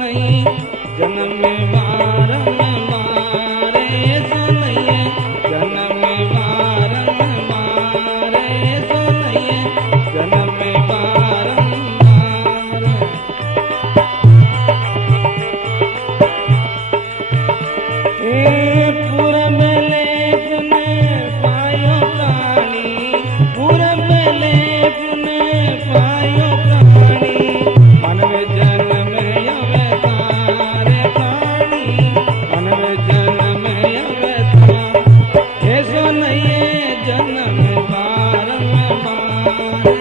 नहीं जन्म बारम बारे सुनिए जन्म बारम बारे सुनिए जन्म बारम बारे पूरब लेखन पायो प्राणी पूरब लेखन पायो प्राणी मानव जन्म अवतार प्राणी मानव जन्म अवतार ऐसो नहीं जन्म बारम बार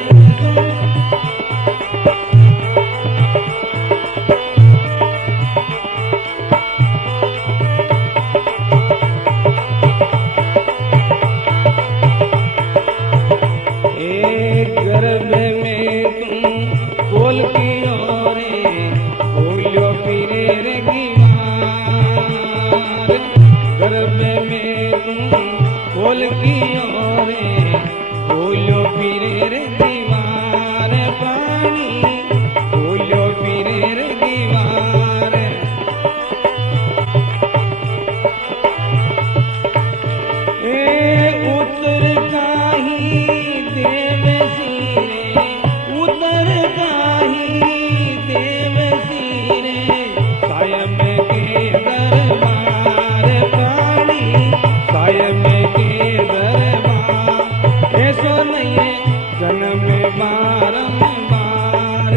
गर्भ में तुम बोल की ओरे बोलो फिरे रे गिवार गर्भ में तुम बोल की ओरे बोलो फिरे रे दीवार पानी बोलो फिरे रे दीवार उत्तर काही देव सीरे उतर काही देव सीरे कायम के दरबार प्राणी कायम के दरबार ऐसो नहीं जन्म बारम बार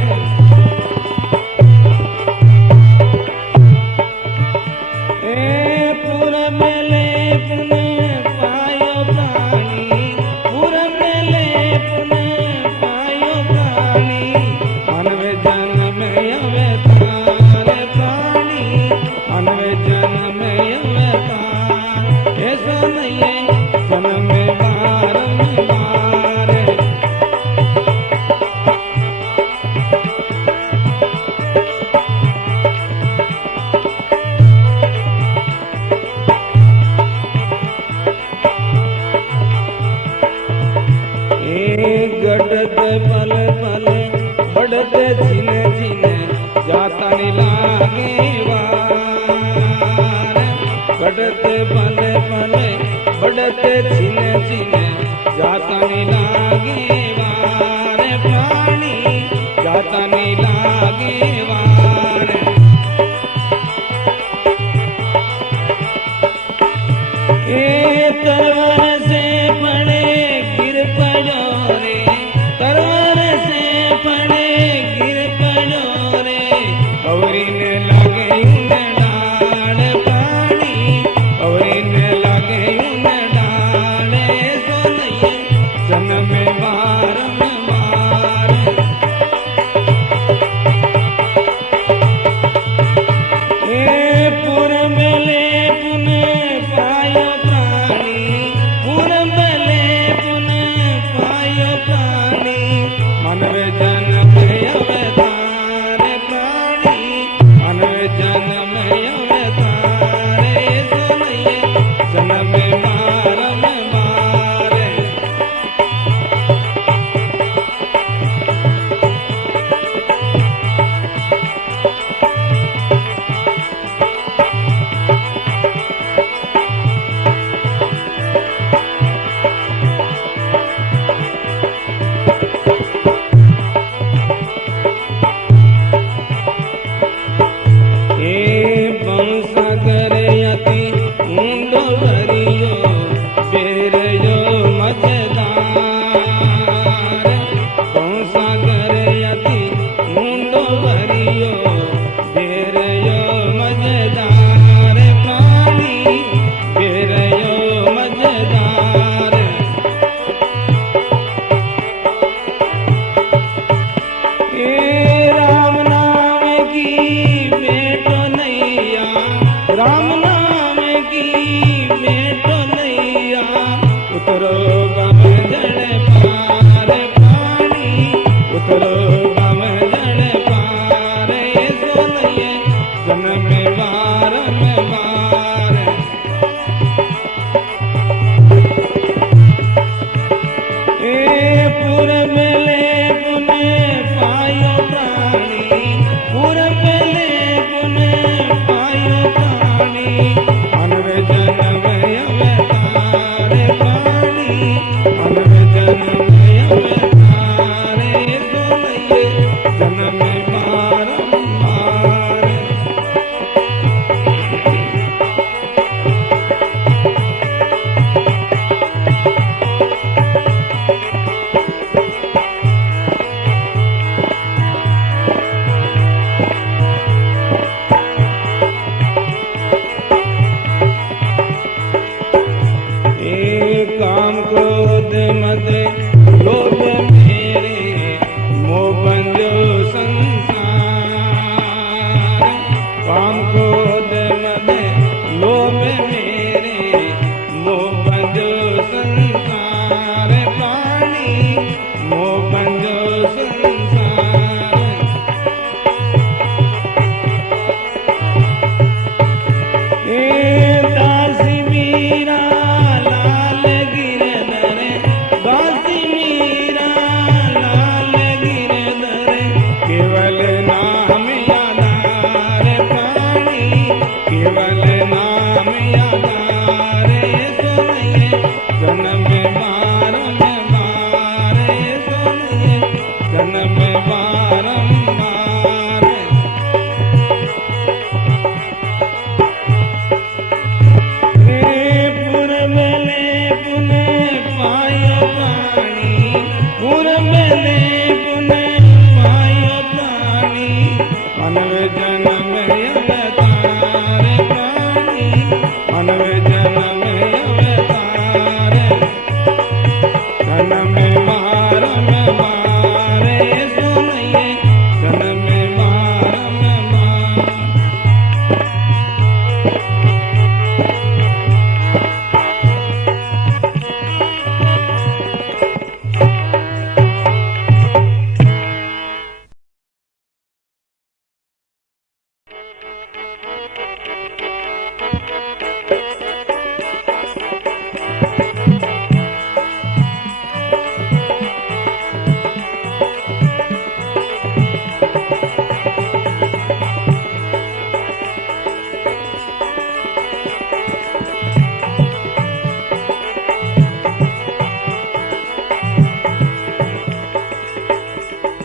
पूरब लेपन पायो प्राणी पूरब लेपन पायो प्राणी मानव जन्म अवतार प्राणी मानव जन्म अवतार ऐसा नहीं जन्म बारम बार गढ़त पल पल बढ़त छिन छिन जाता नहीं लागे वार गढ़त पल पल बढ़त छिन छिन जाता नहीं लागे वार प्राणी जाता नहीं लागे वार तरवर से पड़े गिर पड़ो रे तरवर से पड़े गिर पड़ो रे गौरी ने लगे उन डाल पानी गौरी ने लगे उन डाल सो नहीं जन्म बारम बार पूरब लेपन पायो प्राणी पूरब लेपन पायो प्राणी मानव जन्म अवतार प्राणी मानव जन्म अवतार ऐसो नहीं जन्म बारम बार सागर यति ऊंडो भरियो बेरयो मजेदार सागर यति ऊंडो भरियो बेरयो मजेदार प्राणी बेरयो मजेदार राम नाम की बेटो नैया राम नाम की बेटो नैया उतरो गम जड़ पार प्राणी उतरो गम जड़ पार ऐसो नहीं जन्म बारम बार पूरब लेपन पायो प्राणी पूरब लेपन अवतार प्राणी मानव जन्म अवतार जन्म मारम मारे सुनिए जन्म मारम मार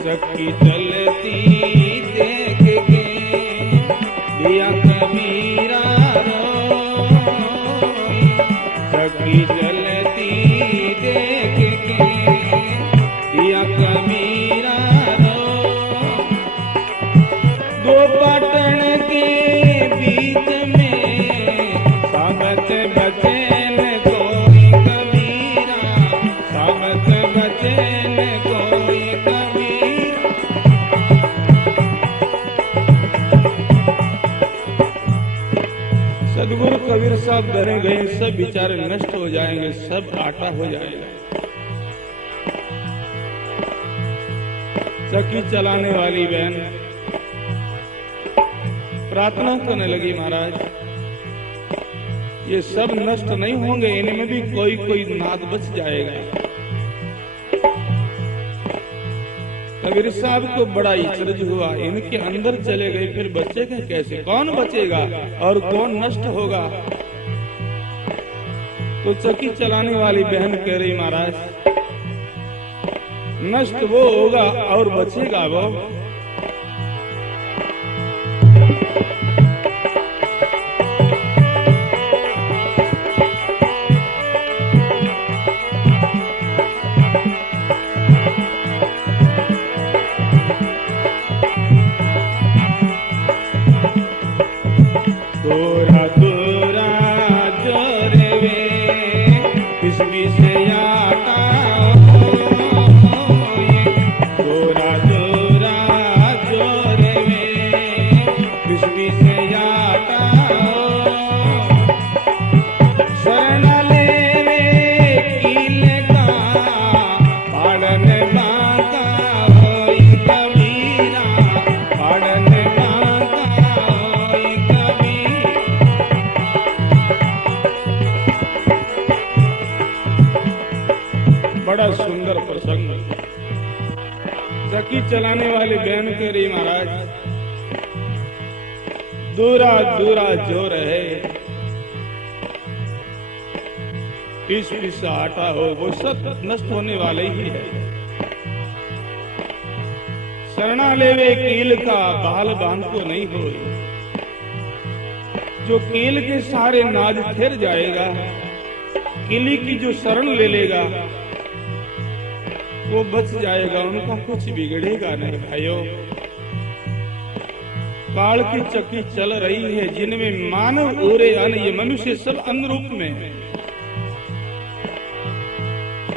सखी चलती देख के दिया कबीरा रोई सखी चलती देख के दिया कबीरा रोई दो पटन के बीच में साबत बचन कोई कबीरा साबत बचन कोई सदगुरु कबीर साहब डरे गए सब विचारे नष्ट हो जाएंगे सब आटा हो जाएगा। चक्की चलाने वाली बहन प्रार्थना करने लगी महाराज ये सब नष्ट नहीं होंगे इनमें भी कोई कोई नाद बच जाएगा। कबीर साहब को बड़ा इचरज हुआ इनके अंदर चले गए फिर बचेगा कैसे कौन बचेगा और कौन नष्ट होगा। तो चक्की चलाने वाली बहन कह रही महाराज नष्ट वो होगा और बचेगा वो दूरा दूरा जोरे वे किस विषयाता दूरा दूरा जोरे वे किस विषयाता शरण लेवे कील का पाड़न बांका होई कबीरा पाड़न बांका होई बड़ा सुंदर प्रसंग। चक्की चलाने वाली बहन कह रही महाराज दूरा दूरा जो रहे पीस पीस आटा हो वो सब नष्ट होने वाले ही है। शरणा लेवे कील का बाल बांध को नहीं हो जो कील के सारे नाज फिर जाएगा किली की जो शरण ले लेगा वो बच जाएगा उनका कुछ बिगड़ेगा नहीं भाइयों। काल की चक्की चल रही है जिनमें मानव ओरे अन ये मनुष्य सब अनुरूप में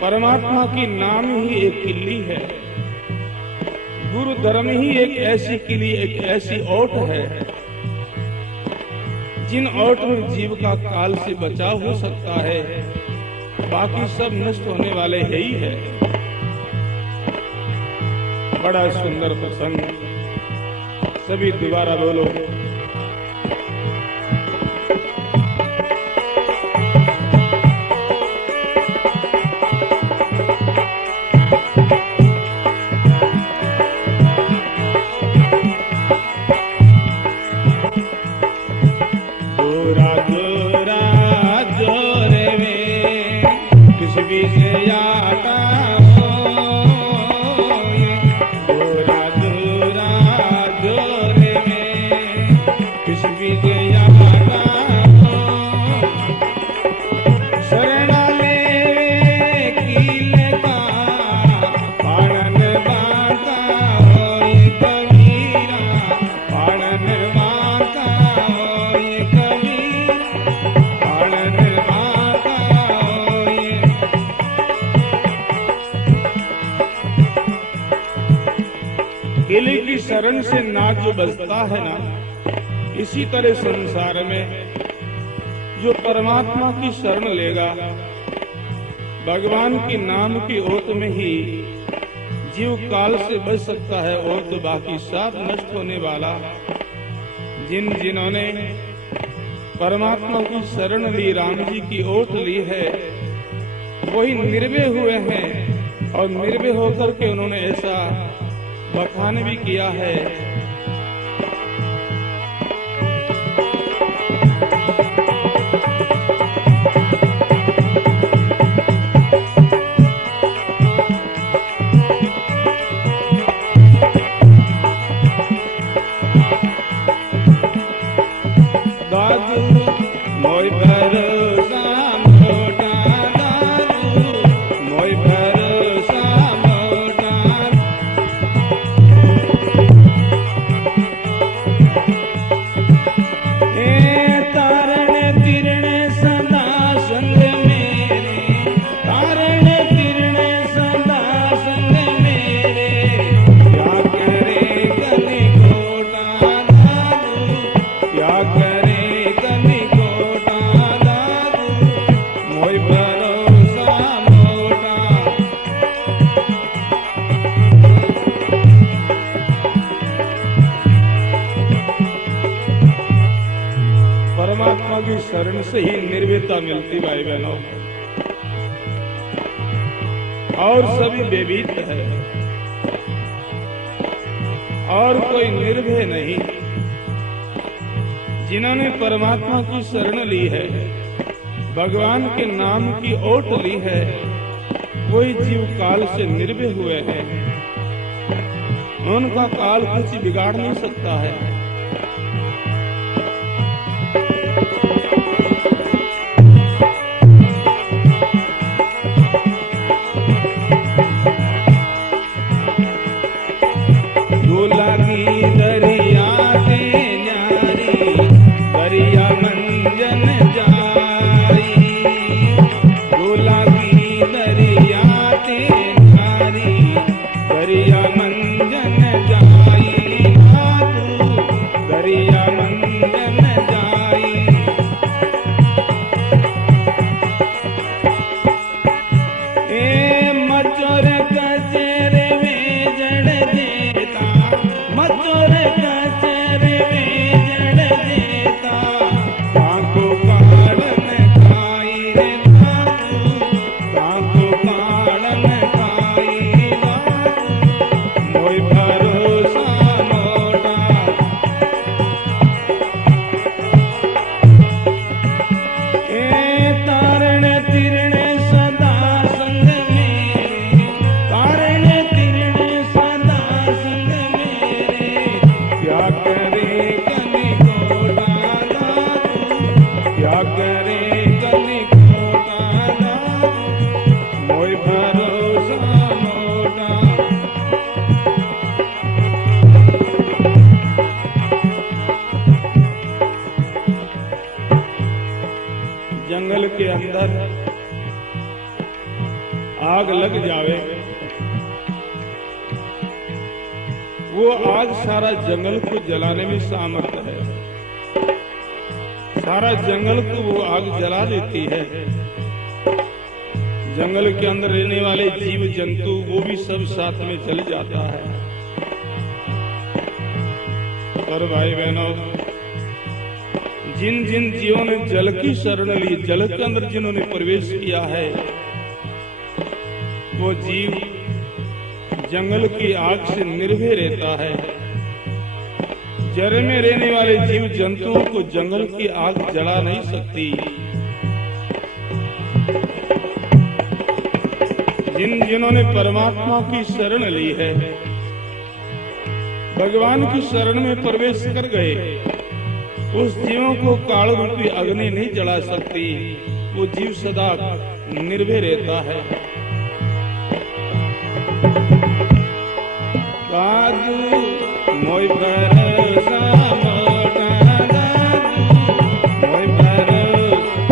परमात्मा की नाम ही एक किल्ली है। गुरु धर्म ही एक ऐसी किली एक ऐसी ओट है जिन ओट में जीव का काल से बचाव हो सकता है बाकी सब नष्ट होने वाले है ही है। बड़ा सुंदर प्रसंग सभी दोबारा बोलो दूरा दूरा जोरे में किस विषयाता शरण से नाग जो बजता है ना, इसी तरह संसार में जो परमात्मा की शरण लेगा, भगवान के नाम की ओत में ही जीव काल से बच सकता है, और तो बाकी सब नष्ट होने वाला। जिन्होंने परमात्मा की शरण ली, राम जी की ओट ली है, वही निर्भय हुए हैं, और निर्भय होकर के उन्होंने ऐसा बखान भी किया है। परमात्मा की शरण से ही निर्भयता मिलती भाई बहनों, और सभी बेभीत है, और कोई निर्भय नहीं। जिन्होंने परमात्मा की शरण ली है, भगवान के नाम की ओट ली है, वही जीव काल से निर्भय हुए हैं। उनका काल कुछ बिगाड़ नहीं सकता है। जंगल के अंदर आग लग जावे, वो आग सारा जंगल को जलाने में सामर्थ है। सारा जंगल को वो आग जला देती है। जंगल के अंदर रहने वाले जीव जंतु वो भी सब साथ में जल जाता है। पर भाई बहनों, जिन जिन जीवों ने जल की शरण ली, जल के अंदर जिन्होंने प्रवेश किया है, वो जीव जंगल की आग से निर्भय रहता है। जल में रहने वाले जीव जंतुओं को जंगल की आग जला नहीं सकती। जिन्होंने परमात्मा की शरण ली है, भगवान की शरण में प्रवेश कर गए, उस जीवों को काल रूपी अग्नि नहीं जला सकती। वो जीव सदा निर्भय रहता है। मोय भरोसा मोय भरोसा,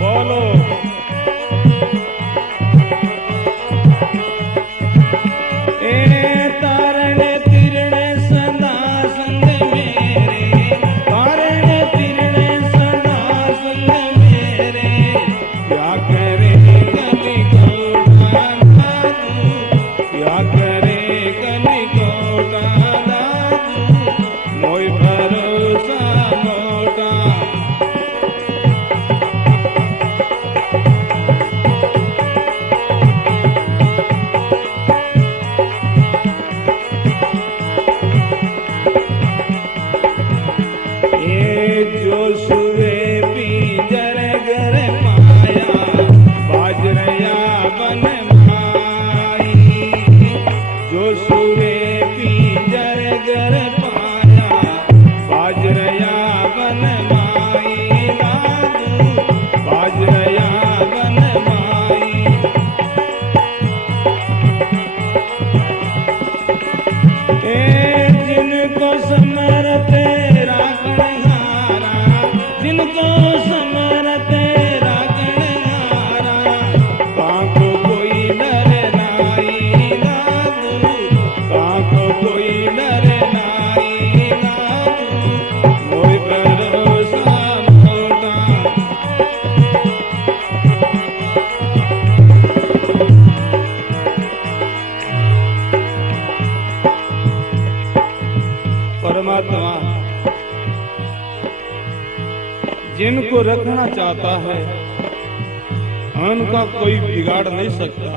बोलो तारण तिरण सदा जिनको रखना चाहता है उनका कोई बिगाड़ नहीं सकता।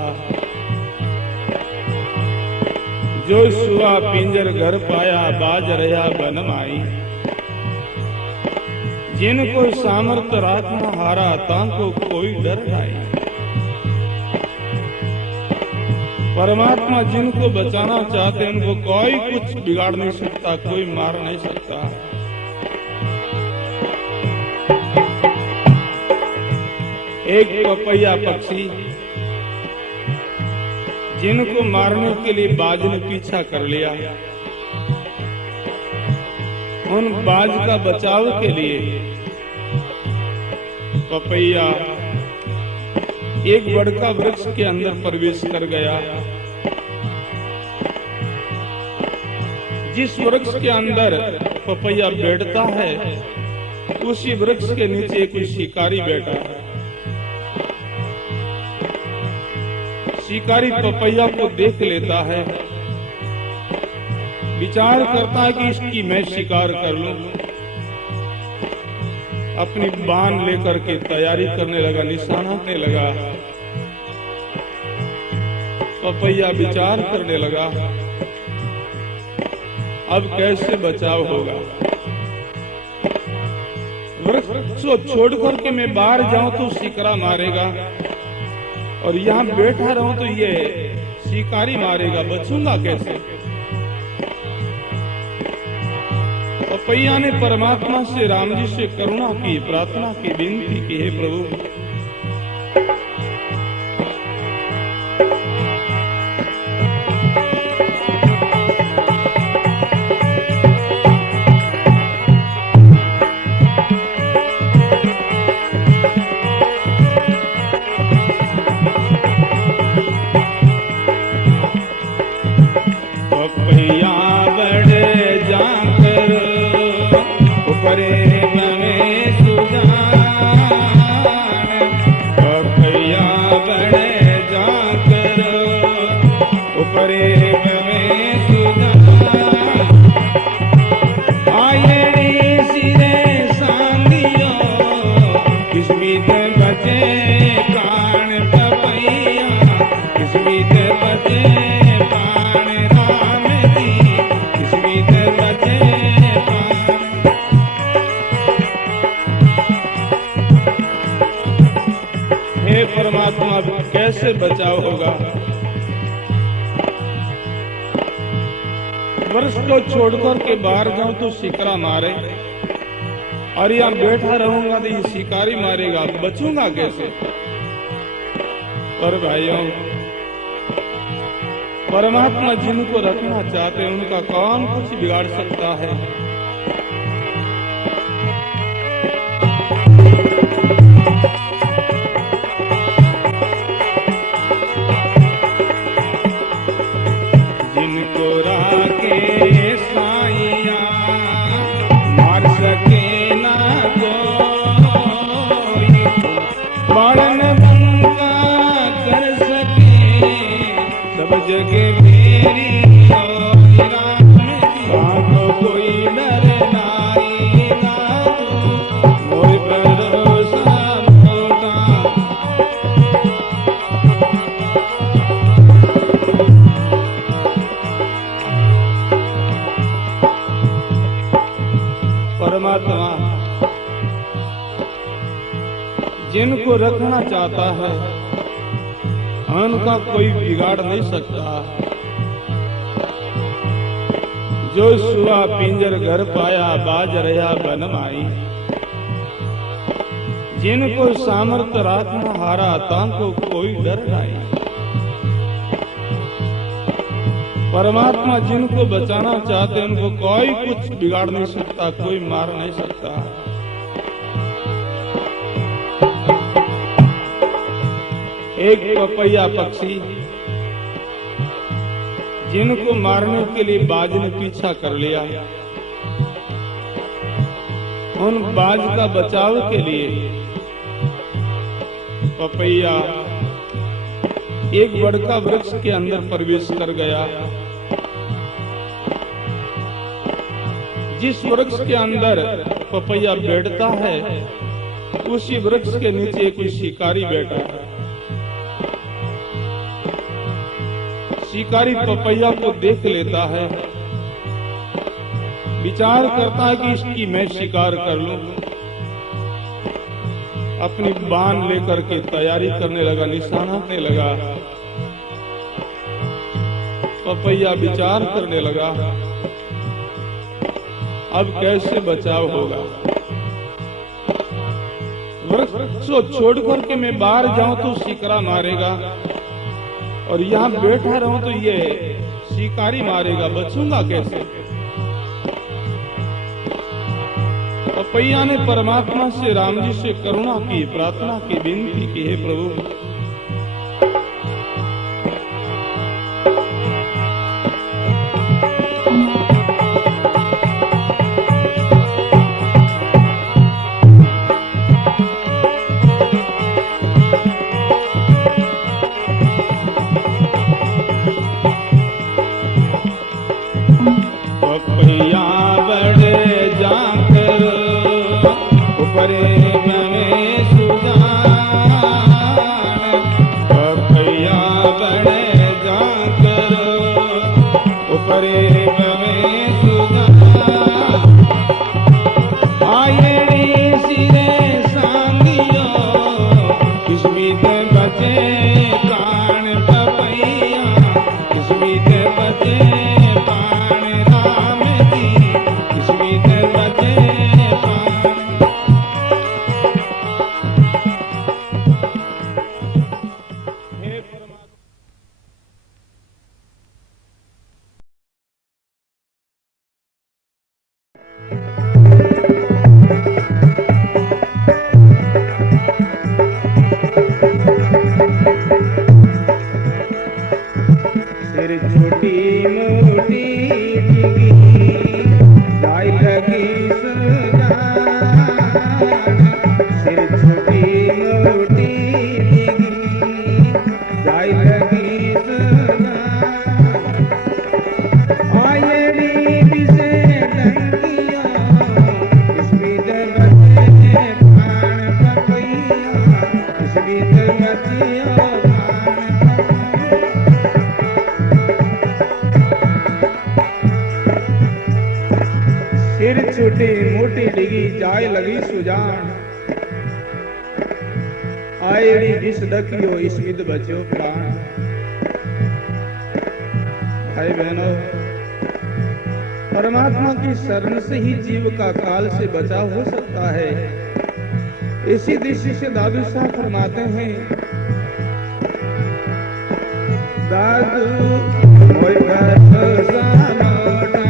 जो सुआ पिंजर घर पाया बाज रहा बन माई। जिनको सामर्थ्य राखना हारा ताको कोई डर नहीं। परमात्मा जिनको बचाना चाहते उनको कोई कुछ बिगाड़ नहीं सकता, कोई मार नहीं सकता। एक पपैया पक्षी जिनको मारने के लिए बाज ने पीछा कर लिया, उन बाज का बचाव के लिए पपैया एक बड़का वृक्ष के अंदर प्रवेश कर गया। जिस वृक्ष के अंदर पपैया बैठता है उसी वृक्ष के नीचे कोई शिकारी बैठा। शिकारी पपैया को देख लेता है, विचार करता है कि इसकी मैं शिकार कर लूं। अपनी बाण लेकर के तैयारी करने लगा, निशानाने लगा। पपैया विचार करने लगा अब कैसे बचाव होगा। वृक्ष को छोड़ करके मैं बाहर जाऊं तो शिकरा मारेगा और यहाँ बैठा रहूं तो ये शिकारी मारेगा, बचूंगा कैसे। पपैया ने परमात्मा से, राम जी से करुणा की, प्रार्थना की, विनती की, हे प्रभु कैसे बचाव होगा। वर्ष को छोड़कर के बाहर जाऊं तो शिकरा मारे और यहाँ बैठा रहूंगा तो ये शिकारी मारेगा, बचूंगा कैसे। और भाइयों परमात्मा जिनको रखना चाहते हैं उनका कौन कुछ बिगाड़ सकता है। परमात्मा जिनको रखना चाहता है उनका कोई बिगाड़ नहीं सकता। जो सुआ पिंजर घर पाया बाज रहा बन माई। जिनको सामर्थ्य राखना हारा ताको कोई डर नहीं। परमात्मा जिनको बचाना चाहते हैं उनको कोई कुछ बिगाड़ नहीं सकता, कोई मार नहीं सकता। एक पपैया पक्षी जिनको मारने के लिए बाज ने पीछा कर लिया, उन बाज का बचाव के लिए पपैया एक बड़का वृक्ष के अंदर प्रवेश कर गया। जिस वृक्ष के अंदर पपैया बैठता है, उसी वृक्ष के नीचे कोई शिकारी बैठा है। शिकारी पपैया को देख लेता है, विचार करता है कि इसकी मैं शिकार कर लूं। अपनी बाण लेकर के तैयारी करने लगा, निशानाने लगा। पपैया विचार करने लगा, अब कैसे बचाव होगा। वृक्ष को छोड़ करके मैं बाहर जाऊं तो शिकरा मारेगा, और यहां बैठा रहूं तो ये शिकारी मारेगा, बचूंगा कैसे। पपैया ने परमात्मा से, राम जी से करुणा की, प्रार्थना की, विनती की, हे प्रभु मोटी डिगी जाय लगी सुजान, आयड़ी जिस डकियो इसमित बच्यो प्राण। भाई बहनों, परमात्मा की शरण से ही जीव का काल से बचाव हो सकता है। इसी दृष्टि से दादू साहब फरमाते हैं, दादू मोय भरोसा मोटा,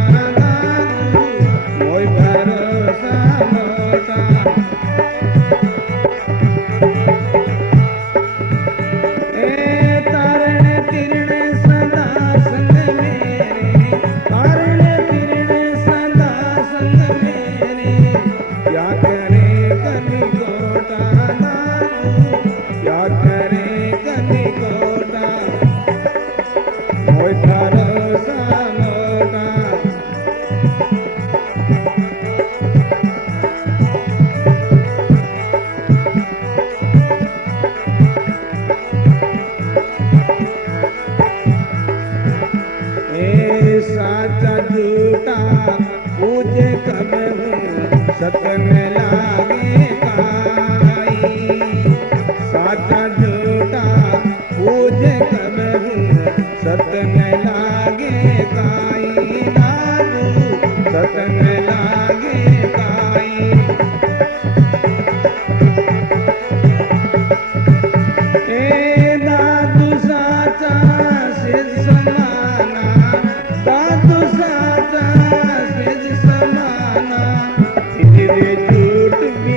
मोय भरोसा मोटा, ए तारण तिरण सदा संग मेरे, तारण तिरण सदा संग मेरे, क्या करे कली कोटा दादू, क्या करे कली कोटा, मोय भरोसा मोटा। ए साचा झूठा पूजे कब सतन लागे काई, साचा झूठा पूजे कब सतन लागे काई, दादू सतन लागे काई। ए दादू साचा सिर समाना, दादू साचा सिर समाना, तेरे झूठ भी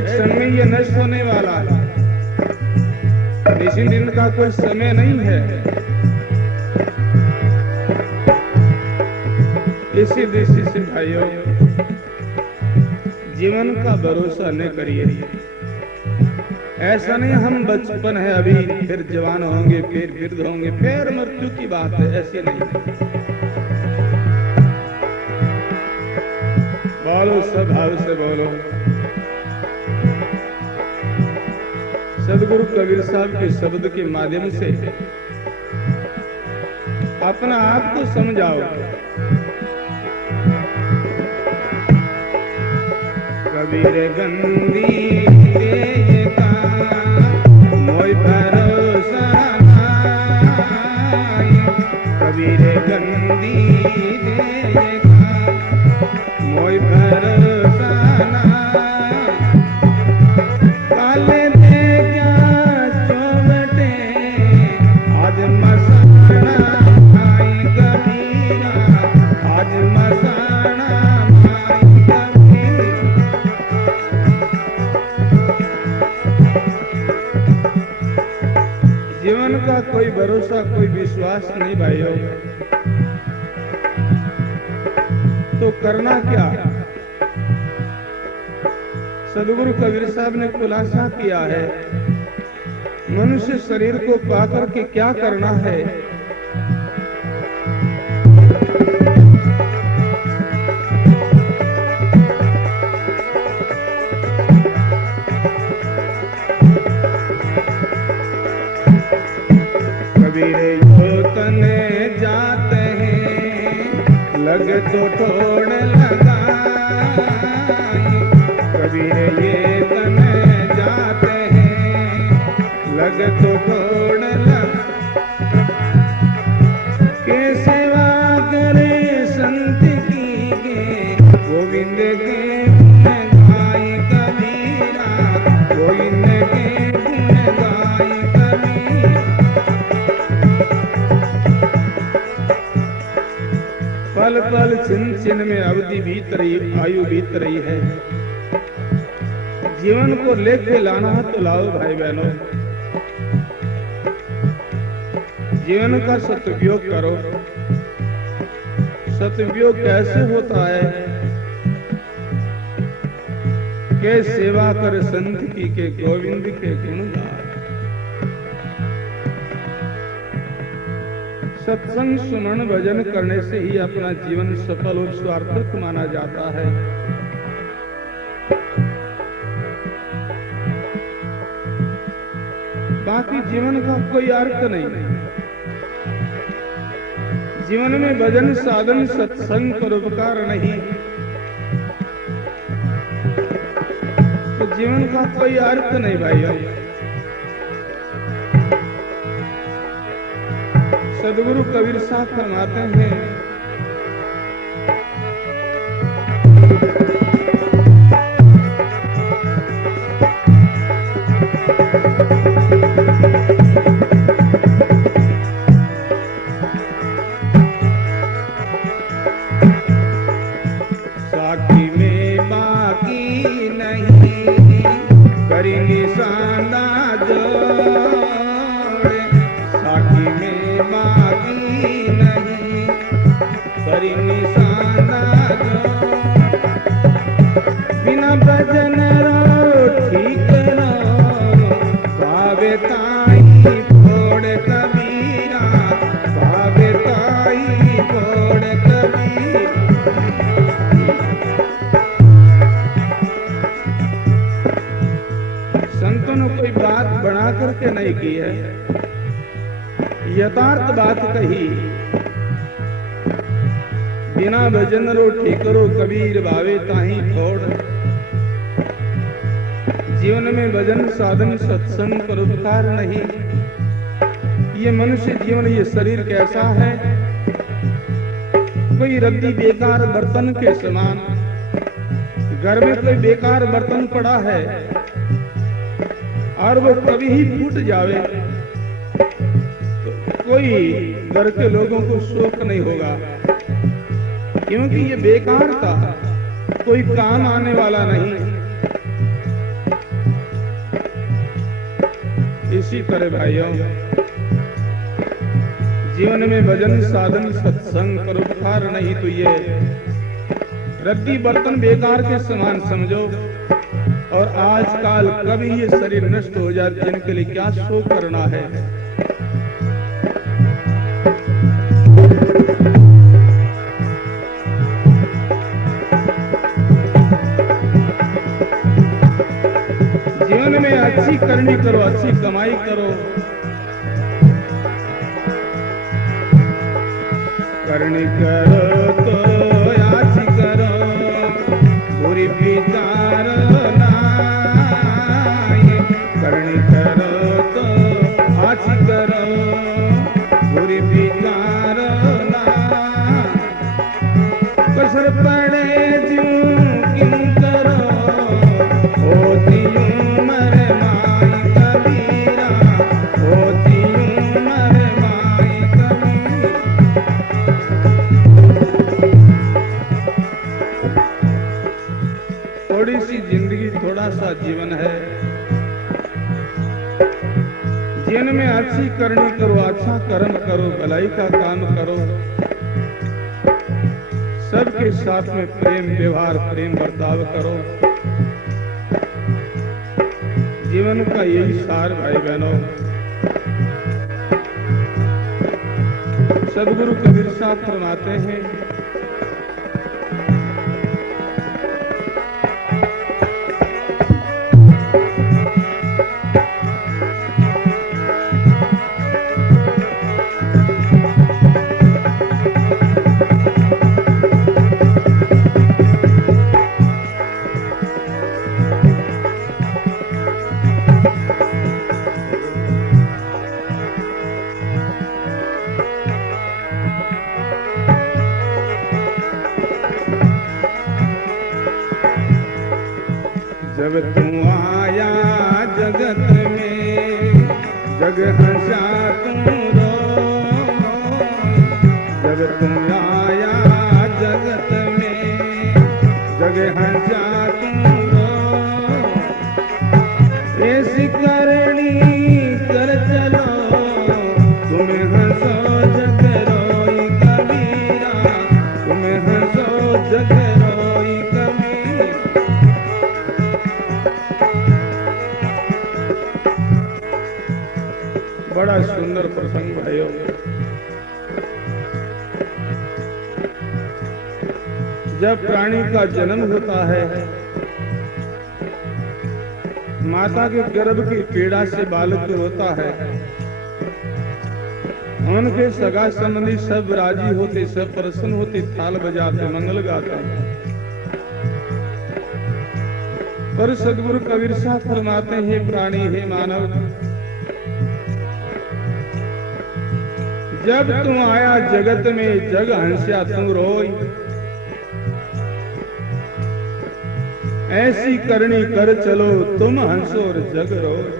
एक क्षण में ये नष्ट होने वाला है, इसी दिन का कोई समय नहीं है। इसी दृष्टि से भाइयों, जीवन का भरोसा न करिए। ऐसा नहीं हम बचपन है अभी, फिर जवान होंगे, फिर वृद्ध होंगे, फिर मृत्यु की बात है, ऐसी नहीं। बोलो स्वभाव से बोलो। सदगुरु कबीर साहब के शब्द के माध्यम से अपना आप को समझाओ। कबीर गंदी दे का मोय भरोसा नाई, कबीर गंदी दे का मोय भरोसा नाई, काले दे क्या चौबटे आज मसाना भाई कबीरा, आज मसाना भाई कबीरा। जीवन का कोई भरोसा, कोई विश्वास नहीं भाइयों, तो करना क्या? सदगुरु कबीर साहब ने खुलासा किया है, मनुष्य शरीर को पाकर के क्या करना है। कबीर यो तने जाते हैं लगे तो ठोड़ लगाई, कबीर ये तने जाते हैं लगे तो ठोड़ लगा, के सेवा करे संत की गे गोविंद के गुण गाई कबीरा, गोविंद के गुण गाई कबीरा। पल पल छिन छिन में अवधि बीत रही, आयु बीत रही है। जीवन को लेके लाना है तो लाओ भाई बहनों, जीवन का सदुपयोग करो। सदुपयोग कैसे होता है? के सेवा कर संत की, के गोविंद के गुण गाए। सत्संग सुमन भजन करने से ही अपना जीवन सफल और सार्थक माना जाता है। बाकी जीवन का कोई अर्थ नहीं। जीवन में भजन साधन सत्संग परोपकार नहीं तो जीवन का कोई अर्थ नहीं भाइयों। सदगुरु कबीर साहब फरमाते हैं, साखी में बाकी नहीं करी निशाना जोड़े, साखी में बाकी नहीं करी निशाना जोड़े, बिना भजन रो ठीक रो भावे ताई फोड़ कबीरा, भावे ताई फोड़ कबीरा। संतों ने कोई बात बना करके नहीं की है, यथार्थ बात कही। बिना भजन रो ठीकरो कबीर भावे ताही फोड़। जीवन में भजन साधन सत्संग परोपकार नहीं। ये मनुष्य जीवन, ये शरीर कैसा है? कोई रद्दी बेकार बर्तन के समान। घर में कोई बेकार बर्तन पड़ा है और वो कभी ही फूट जावे तो कोई घर के लोगों को शोक नहीं होगा, क्योंकि ये बेकार था, कोई काम आने वाला नहीं। इसी तरह भाइयों जीवन में भजन साधन सत्संग परोपकार नहीं तो ये रद्दी बर्तन बेकार के समान समझो। और आजकल कभी ये शरीर नष्ट हो जाए जिनके लिए क्या शोक करना है। जीवन में अच्छी करनी करो, अच्छी कमाई करो, करनी करो तो अच्छी करो, बुरी विचार नाई। करनी करो तो अच्छी करो, बुरी विचार ना। कसर पड़े जीव क्यों करो, होती उम्र माई कबीरा, होती उम्र माई कबीरा। थोड़ी सी जिंदगी, थोड़ा सा जीवन है, जीवन में अच्छी करनी करो, अच्छा कर्म करो, भलाई का काम करो, सबके साथ में प्रेम व्यवहार, प्रेम बर्ताव करो। जीवन का यही सार भाई बहनों। सदगुरु कबीर साहब फरमाते हैं, जब तू आया जगत में जग हंसा तू रोए। जब तू आया जगत में जग हंसा तू रोए। ऐसी करनी कर चलो तुम हंसो जग रोई कबीरा, तुम हंसो जग रोई कबीरा। बड़ा सुंदर प्रसंग भाइयों। जब प्राणी का जन्म होता है, माता के गर्भ की पीड़ा से बालक होता है, उनके सगा संबंधी सब राजी होते, सब प्रसन्न होते, थाल बजाते, मंगल गाते। पर सदगुरु कबीर साहब फरमाते हैं, प्राणी हे मानव, जब तू आया जगत में जग हंस्या तू रोई। ऐसी करनी कर चलो तुम हंसो और जग रोई।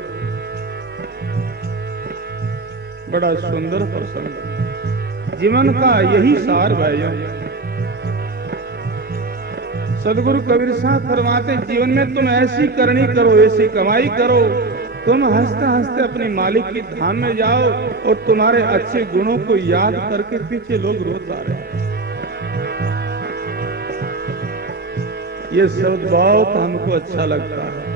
बड़ा सुंदर प्रसंग, जीवन का यही सार भाइयों। सदगुरु कबीर साहब फरमाते, जीवन में तुम ऐसी करनी करो, ऐसी कमाई करो, तुम हंसते हंसते अपने मालिक की धाम में जाओ और तुम्हारे अच्छे गुणों को याद करके पीछे लोग रोता रहे। ये शब्द बहुत हमको अच्छा लगता है।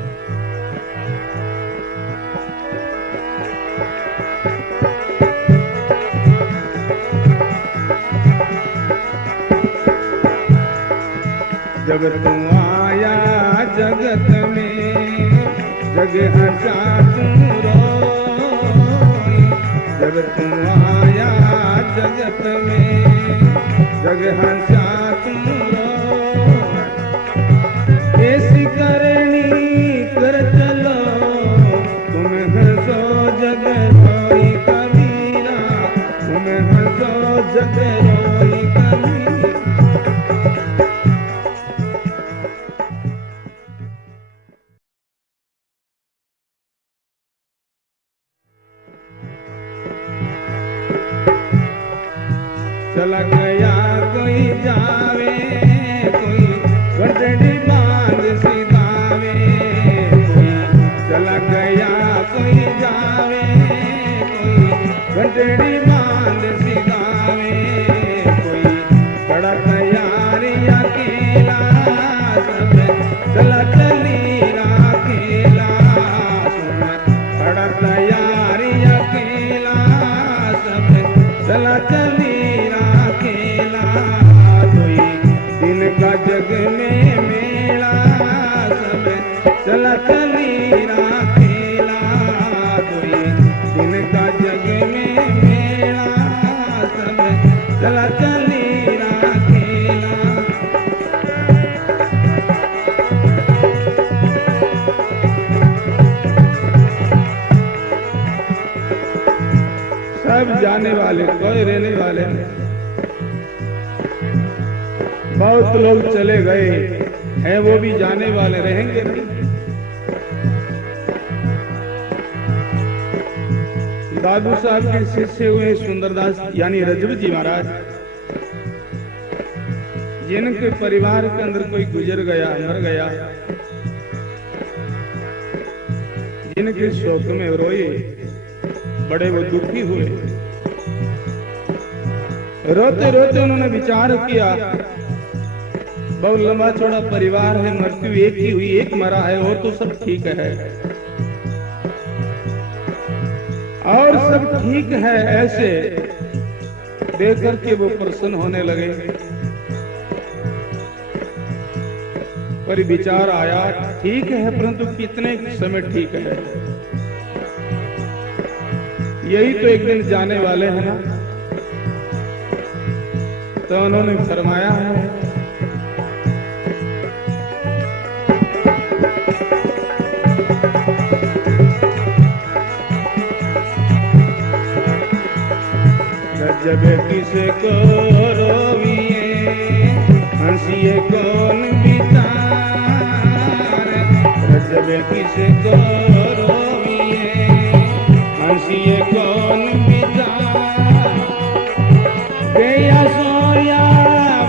जब तू आया जगत में जग हंसा तू रोई। जब तू आया जगत में जग हंसा तू रोई। ऐसी करनी कर चलो तुम हंसो जग रोई कबीरा, तुम हंसो जग रोई कबीरा। चला गया कोई जावे, कोई गठड़ी बांध सिधावे, कोई चला गया कोई जावे, कोई घंटड़ी बांध सिगावे, कोई खड़ा तैयारी अकेला, सब चला चली राखेला, सब खड़ा तैयारी अकेला, सब चला चली राखेला। कोई दिन का जग में मेला, सब चला चली राखेला, कोई दिन का जग में मेला, सब चला चली राखेला। सब जाने वाले, कोई रहने वाले नहीं। बहुत लोग चले गए हैं, वो भी जाने वाले, रहेंगे नहीं। दादू साहब के शिष्य हुए सुंदरदास यानी रजब जी महाराज, जिनके परिवार के अंदर कोई गुजर गया, मर गया, जिनके शोक में रोए, बड़े वो दुखी हुए। रोते रोते उन्होंने विचार किया, बहुत लंबा चौड़ा परिवार है, मृत्यु एक ही हुई, एक मरा है, और तो सब ठीक है, और सब ठीक है, ऐसे देख करके वो प्रसन्न होने लगे। पर विचार आया, ठीक है, परंतु कितने समय ठीक है, यही तो एक दिन जाने वाले हैं ना। तो उन्होंने फरमाया है, जब किसे को रोविए, हंसिए कौन बिचार, जब किसे को रोविए, हंसिए कौन बिचार, गया सोया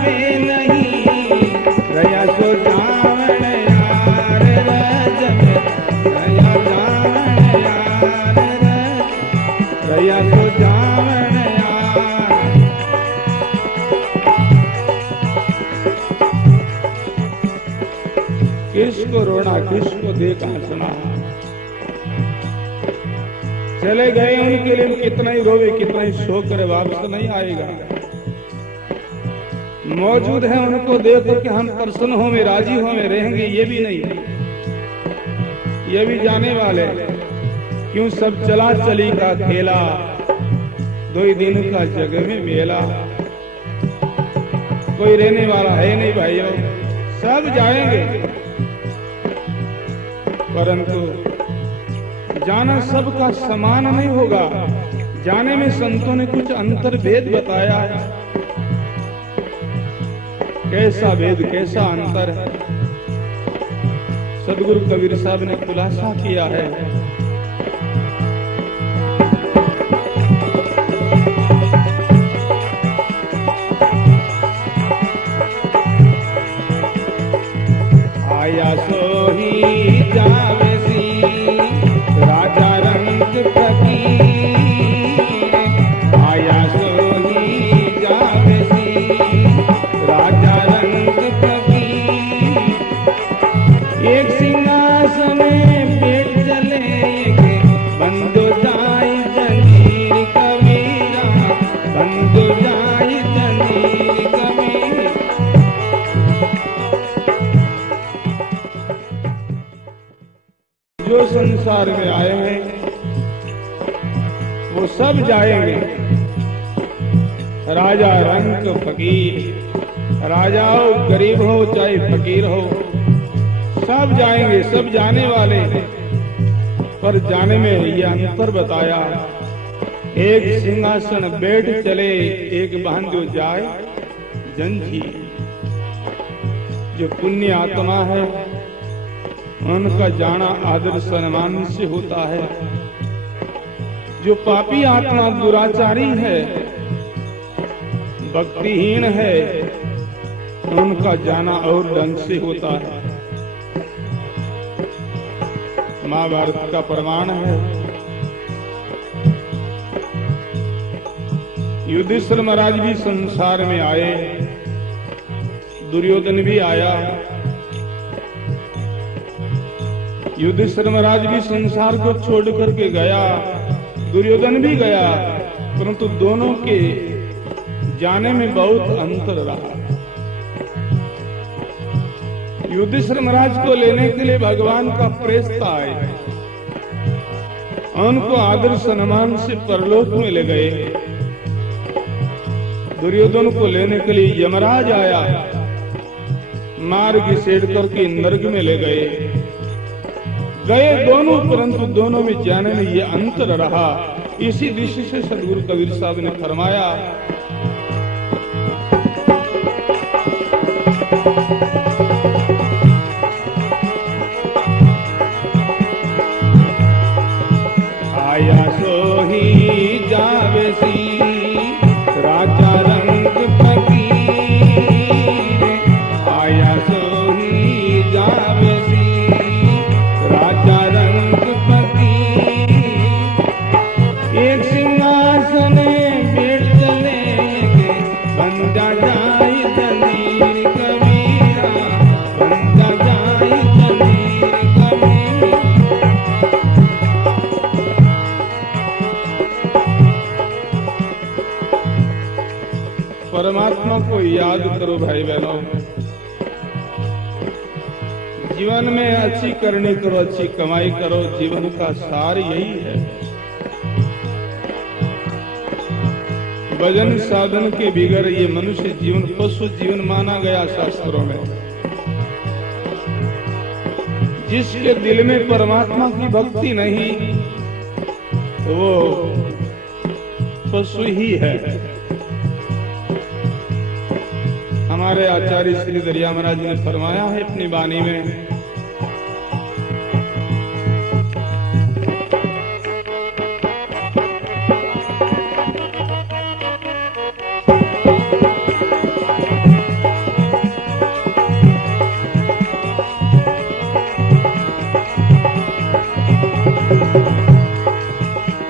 वे नहीं, गया सो जावन यार, रजब गया जावन यार, गया सो जावन। किसको रोना, किसको देख हंसना, चले गए उनके लिए कितना ही रोवे, कितना ही शोक करे, वापस नहीं आएगा। मौजूद है उनको देख के हम प्रसन्न हो में, राजी हो में रहेंगे, ये भी नहीं, ये भी जाने वाले। क्यों सब चला चली का खेला, 2 दिन का जग में मेला, कोई रहने वाला है नहीं भाइयों, सब जाएंगे। परंतु जाना सबका समान नहीं होगा, जाने में संतों ने कुछ अंतर भेद बताया है। कैसा भेद, कैसा अंतर है, सदगुरु कबीर साहब ने खुलासा किया है। आया सो ही जावेसी राजा रंग फकीर, आया सो ही जावेसी राजा रंग फकीर, एक सिंहासन बैठ चले, एक बंद जाई जंजीर कबीरा, बंद जाई जंजीर कबीर। जो संसार में आए हैं वो सब जाएंगे, राजा रंक फकीर, राजा हो गरीब हो चाहे फकीर हो, सब जाएंगे, सब जाने वाले। पर जाने में यह अंतर बताया, एक सिंहासन बैठ चले, एक बांधो जाए जंजीर। जो पुण्य आत्मा है उनका जाना आदर सम्मान से होता है, जो पापी आत्मा दुराचारी है, भक्तिहीन है, उनका जाना और ढंग से होता है। महाभारत का प्रमाण है। युधिष्ठिर महाराज भी संसार में आए, दुर्योधन भी आया। युधिष्ठिर महाराज भी संसार को छोड़ करके गया, दुर्योधन भी गया, परंतु दोनों के जाने में बहुत अंतर रहा। युधिष्ठिर महाराज को लेने के लिए भगवान का प्रेस्ता आए, उनको आदर सम्मान से परलोक में ले गए। दुर्योधन को लेने के लिए यमराज आया, मार घिसेड़ करके नरक में ले गए दोनों, परंतु दोनों में जाने में ये अंतर रहा। इसी दृष्टि से सदगुरु कबीर साहब ने फरमाया, आया सो ही जावेसी राजा रंग फकीर, आया सो ही जावेसी राजा रंग फकीर। एक सिंहासन बैठ चलेंगे, बन जा जाए जलील कबीरा, बन जा जाए जलील कबीरा। परमात्मा को याद करो भाई बहनों, जीवन में अच्छी करनी करो, अच्छी कमाई करो, जीवन का सार यही है। भजन साधन के बिगड़ ये मनुष्य जीवन पशु जीवन माना गया शास्त्रों में। जिसके दिल में परमात्मा की भक्ति नहीं, वो पशु ही है। हमारे आचार्य श्री दरिया महाराज ने फरमाया है अपनी वाणी में,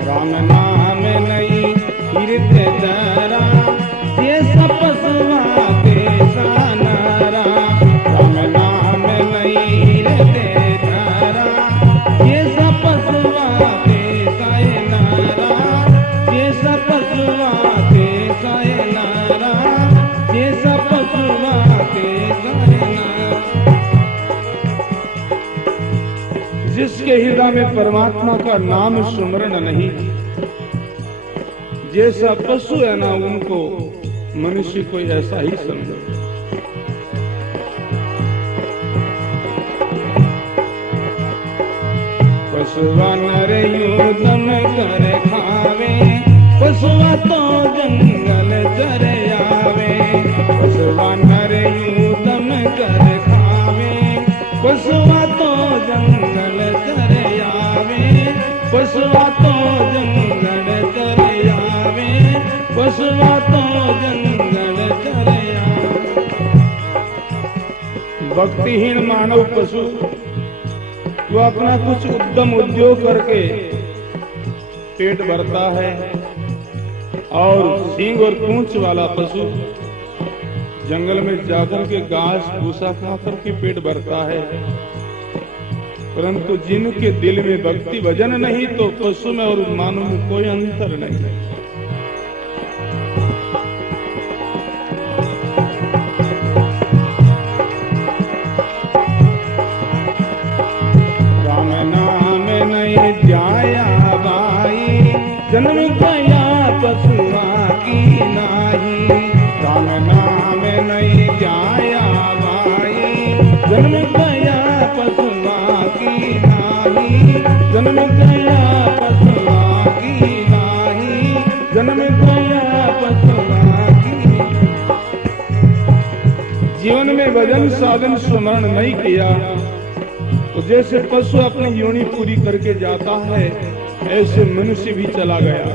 राम नाम नहीं हृदय धरा, ये सब पशुआ के सानारा। राम नाम नहीं हृदय धरा, ये सब पशुआ के सायनारा, ये सब पशुआ के सायनारा, ये सब पशुआ के सायनारा। जिसके हृदय में परमात्मा का नाम स्मरण नहीं, जैसा पशु है ना, उनको मनुष्य को ऐसा ही समझो। पशुआ नर युदम कर खावे, पशुआ तो जंगल चर आवे। पशुआ नर युदम कर खावे, पशुआ तो जंगल चर आवे। पशुआ तो जंगल चर आवे, पशुआ तो जंगल चर आवे। भक्तिहीन मानव पशु वो अपना कुछ उद्यम उद्योग करके पेट भरता है, और सींग और पूंछ वाला पशु जंगल में जाकर के घास भूसा खाकर के पेट भरता है। परंतु जिनके दिल में भक्ति भजन नहीं, तो पशु में और मानव में कोई अंतर नहीं। राम नाम नहीं जाया बाई, जन्म गया पशुआ की नाही। राम नाम नहीं जाया बाई, जन्म गया पशुआ की नाही। जन्म गया पशुआ की नाही, जन्म गया पशुआ की। जीवन में भजन साधन स्मरण नहीं किया, तो जैसे पशु अपनी योनि पूरी करके जाता है, ऐसे मनुष्य भी चला गया।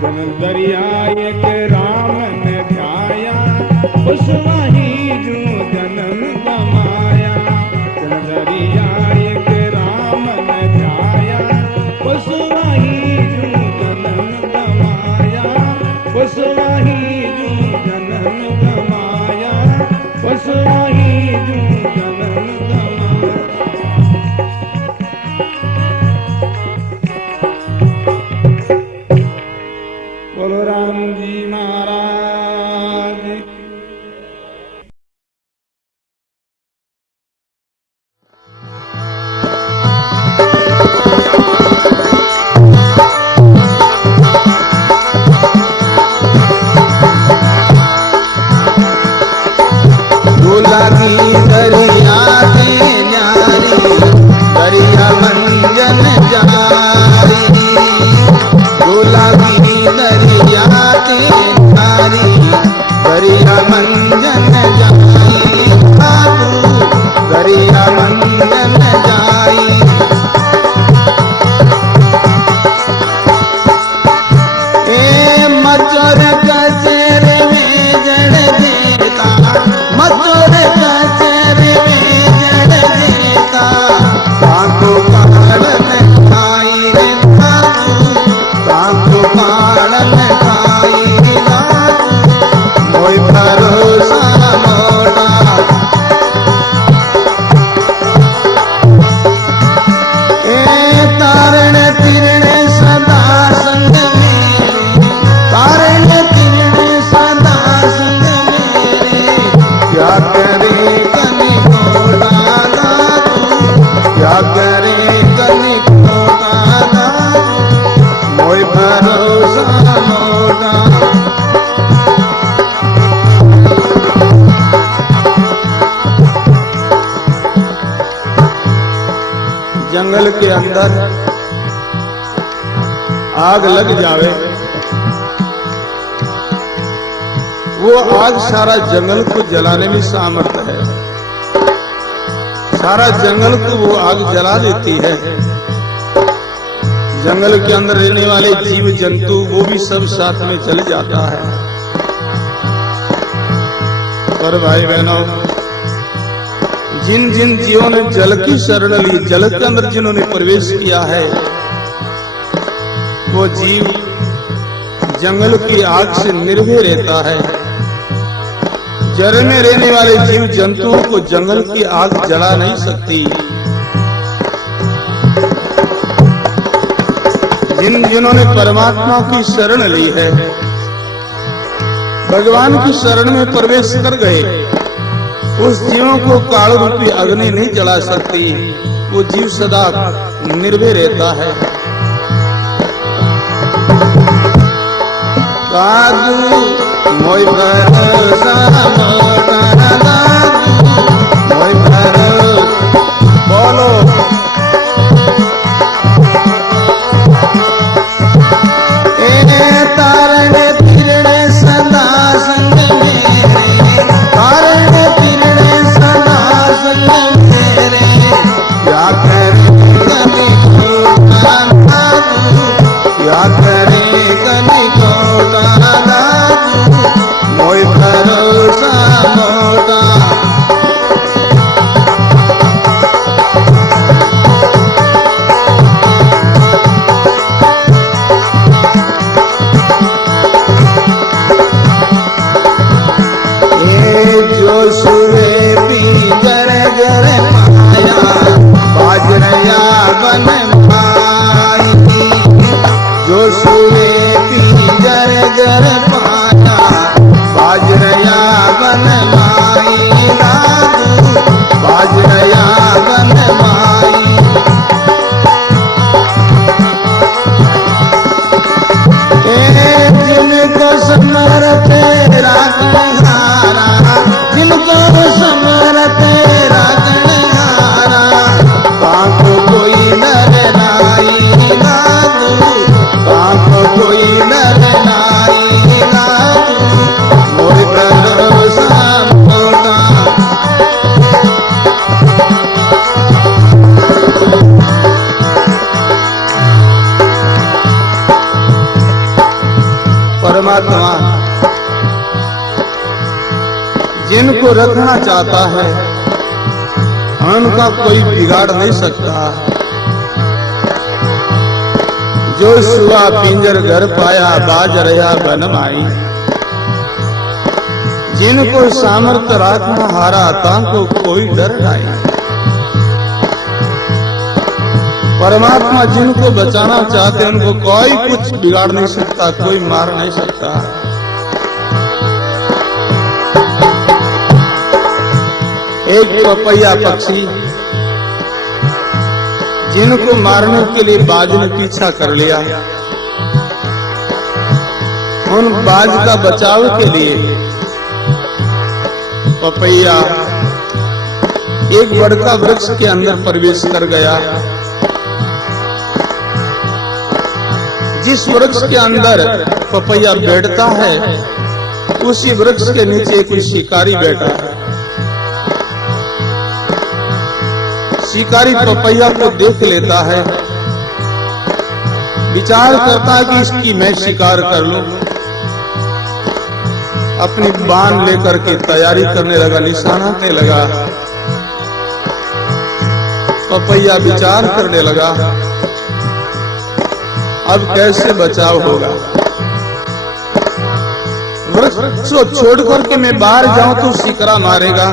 जन दरिया एक राम ने ध्याया, पशुआ ही जो जन्म गमाया। लागी दरिया ते न्यारी दरिया मंजन जारी जो लागी दरिया ते न्यारी दरिया मंजन जाई बाबू दरिया मंजन जाई मचोर कचेरे में जड़ देता मचोर कचेरे में जड़ देता काको काड़न खाई रे बाबू काको काड़न खाई रे बाबू मोय भरोसा मोड़ा तारण तिरण सदा संग तारण तिरण सदा संग मेरे क्या करे कनि को दादा क्या करे कनि को दादा मोय भरोसा मोड़ा जंगल के अंदर आग लग जावे वो आग सारा जंगल को जलाने में सामर्थ है सारा जंगल को वो आग जला देती है जंगल के अंदर रहने वाले जीव जंतु वो भी सब साथ में जल जाता है पर भाई बहनों जिन जिन जीवों ने जल की शरण ली जल के अंदर जिन्होंने प्रवेश किया है वो जीव जंगल की आग से निर्भय रहता है जल में रहने वाले जीव जंतुओं को जंगल की आग जला नहीं सकती जिन्होंने परमात्मा की शरण ली है भगवान की शरण में प्रवेश कर गए उस जीवों को काल रूपी अग्नि नहीं जला सकती वो जीव सदा निर्भय रहता है साधु मोय भरोसा मोड़ा मोय भरोसा बोलो तारण तिरण सदा संग मेरे तारण तिरण सदा संग मेरे क्या करे कनि को दादा क्या करे कनि को दादा मोय भरोसा मोड़ा जो सुवे पी जर जर पाया बाजरया बन पाई जो सुवे पी जर जर पाया बाजरया बन माई लागू बाजरया बन माई जिनको समर्थ राखनहारा जिनको समर्थ राखनहारा पाप कोई नर नाई लागू पाप कोई नर नाई लागू मोर भरोसा मोड़ा परमात्मा जिनको रखना चाहता है उनका कोई बिगाड़ नहीं सकता जो सुआ पिंजर घर पाया बाज रहा बन माई जिनको सामर्थ्य राखना हारा ताको कोई डर नहीं परमात्मा जिनको बचाना चाहते हैं उनको कोई कुछ बिगाड़ नहीं सकता कोई मार नहीं सकता एक पपैया पक्षी जिनको मारने के लिए बाज ने पीछा कर लिया उन बाज का बचाव के लिए पपैया एक बड़का वृक्ष के अंदर प्रवेश कर गया। जिस वृक्ष के अंदर पपैया बैठता है उसी वृक्ष के नीचे कोई शिकारी बैठा है। शिकारी पपैया को देख लेता है, विचार करता है कि इसकी मैं शिकार कर लूं। अपनी बाण लेकर के तैयारी करने लगा, निशाना करने लगा। पपैया विचार करने लगा, अब कैसे बचाव होगा। वृक्ष को छोड़ करके मैं बाहर जाऊं तो शिकरा मारेगा,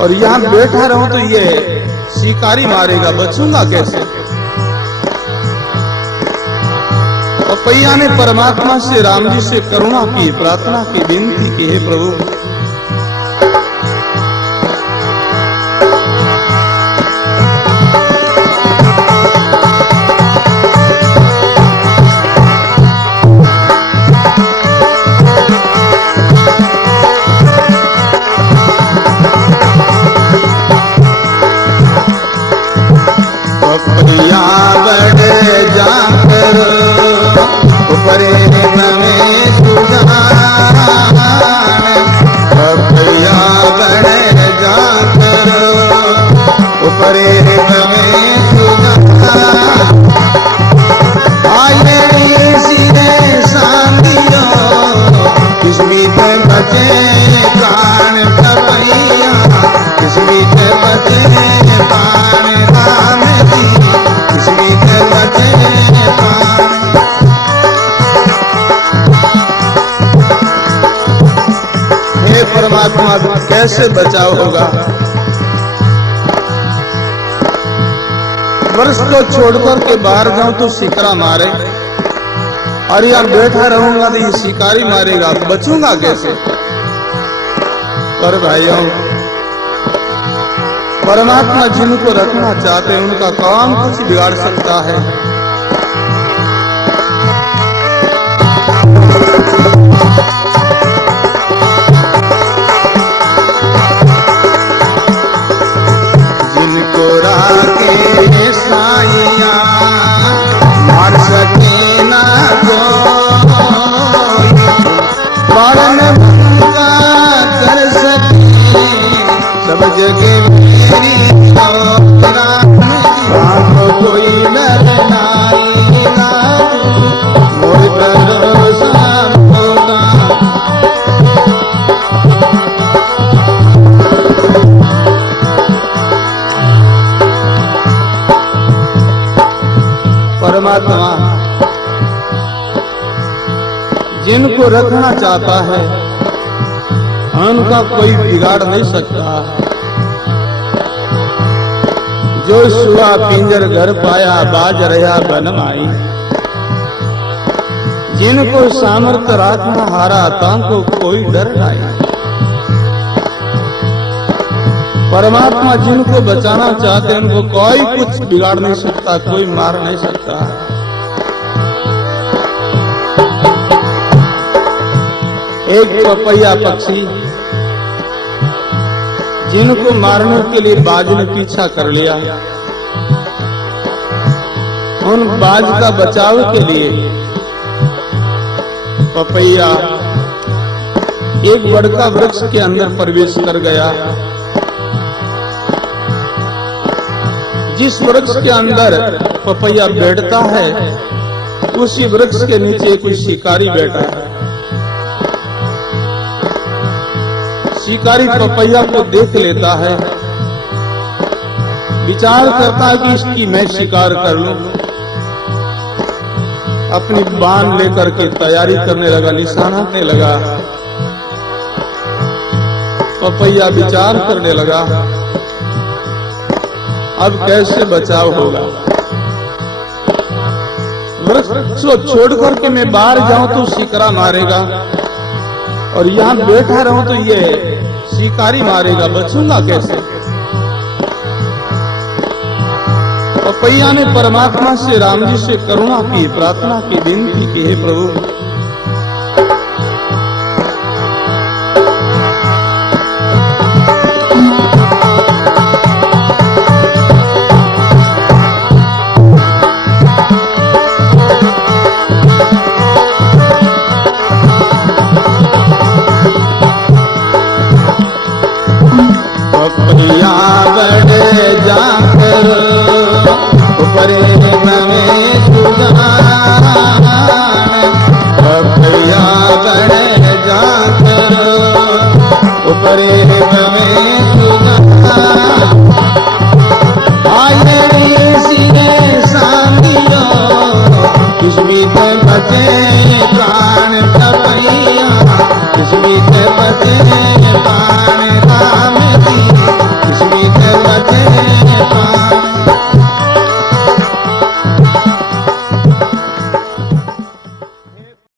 और यहां बैठा रहूं तो ये शिकारी मारेगा, बचूंगा कैसे। पपैया ने परमात्मा से, राम जी से करुणा की, प्रार्थना की, विनती की, हे प्रभु पपैया बढ़ जाकर ऊपरे नमें सुजान, पपैया बढ़ जाकर ऊपरे नमें सुजान। आये सिरे सांदियो किस बीच बचे प्राण पपैया, किस बीच बचे प्राण राम जी, किस बीच बचे प्राण। हे परमात्मा कैसे बचाव होगा। वृक्ष को छोड़कर के बाहर जाऊं तो शिकरा मारे, और यहां बैठा रहूंगा तो ये शिकारी मारेगा, बचूंगा कैसे। पर भाइयों, परमात्मा जिनको रखना चाहते हैं उनका काम कुछ बिगाड़ सकता है। जिनको राखे साइया मार सके ना कोई, पालन का कर सके सब जगह मेरी राम कोई डर नाई ना, मोर भरोसा होता। परमात्मा जिनको रखना चाहता है उनका कोई बिगाड़ नहीं सकता। जो सुआ पिंजर घर पाया बाज रहा बन माई, जिनको सामर्थ्य राखना हारा तांको कोई डर नहीं। परमात्मा जिनको बचाना चाहते हैं उनको कोई कुछ बिगाड़ नहीं सकता, कोई मार नहीं सकता। एक पपैया पक्षी जिनको मारने के लिए बाज ने पीछा कर लिया, उन बाज का बचाव के लिए पपैया एक बड़का वृक्ष के अंदर प्रवेश कर गया। जिस वृक्ष के अंदर पपैया बैठता है उसी वृक्ष के नीचे कोई शिकारी बैठा है। शिकारी पपैया को देख लेता है, विचार करता है कि इसकी मैं शिकार कर लूं। अपनी बाण लेकर के तैयारी करने लगा, निशाना करने लगा। पपैया विचार करने लगा, अब कैसे बचाव होगा। वृक्ष को छोड़ करके मैं बाहर जाऊं तो शिकरा मारेगा, और यहां बैठा रहूं तो ये शिकारी मारेगा, बचूंगा कैसे। पपैया ने परमात्मा से, राम जी से करुणा की, प्रार्थना की, विनती की, हे प्रभु पपैया बड़े जाकर ऊपरे में सुजान पपैया बड़े जाकर ऊपरे में सुजान आये सिरे सांगियो किस भी बचे